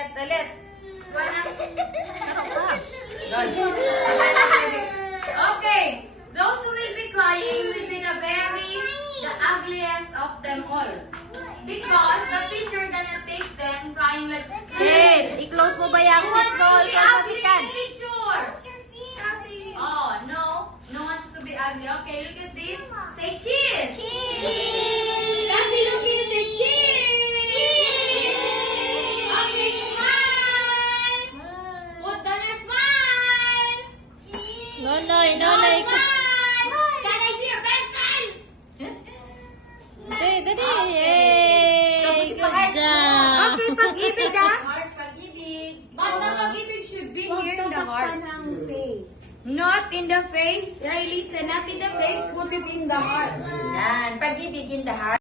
Ulit. Okay. Those who will be crying will be the ugliest of them all. Because the picture gonna take them crying like Hey, i-close mo ba yung who wants to call? be Kaya ugly in mabikan. the picture? Oh, no. No wants to be ugly. Okay, look at this. Say cheese. Kasi look here, say cheese. Okay, smile. Put down your smile. Nonoy, No nonoy. smile. Can I see your best smile? Dali, dali. Okay. Yay! Good job. Okay, pag-ibig ah. Heart, pag-ibig. But the pag-ibig should be here in the heart. ng face. Not in the face. Listen, not in the face. Put it in the heart. Yan, pag-ibig in the heart.